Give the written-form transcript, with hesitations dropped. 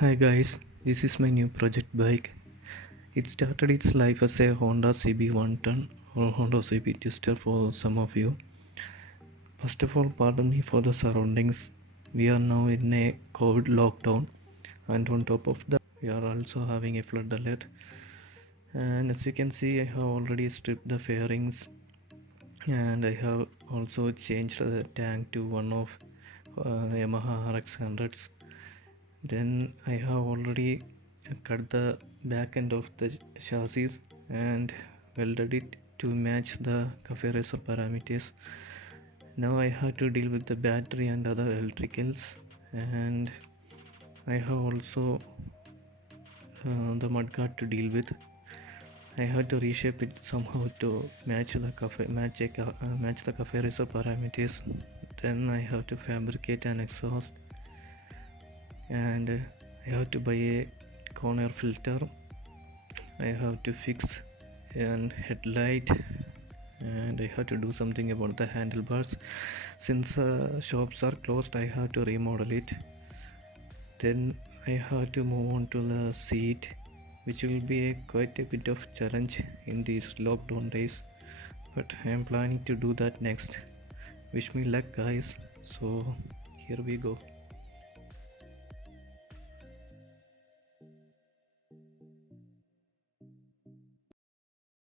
Hi guys, this is my new project bike. It started its life as a Honda CB 110 or Honda CB Twister for some of you. First of all, pardon me for the surroundings. We are now in a COVID lockdown, and on top of that, we are also having a flood alert. And as you can see, I have already stripped the fairings, and I have also changed the tank to one of Yamaha RX 100s. Then I have already cut the back end of the chassis and welded it to match the cafe racer parameters. Now I have to deal with the battery and other electricals, and I have also the mudguard to deal with. I had to reshape it somehow to match the cafe racer parameters. Then I have to fabricate an exhaust, and I have to buy a corner filter. I have to fix an headlight, and I have to do something about the handlebars. Since shops are closed, I have to remodel it. Then I have to move on to the seat, which will be quite a bit of challenge in these lockdown days, but I am planning to do that next. Wish me luck guys. So here we go.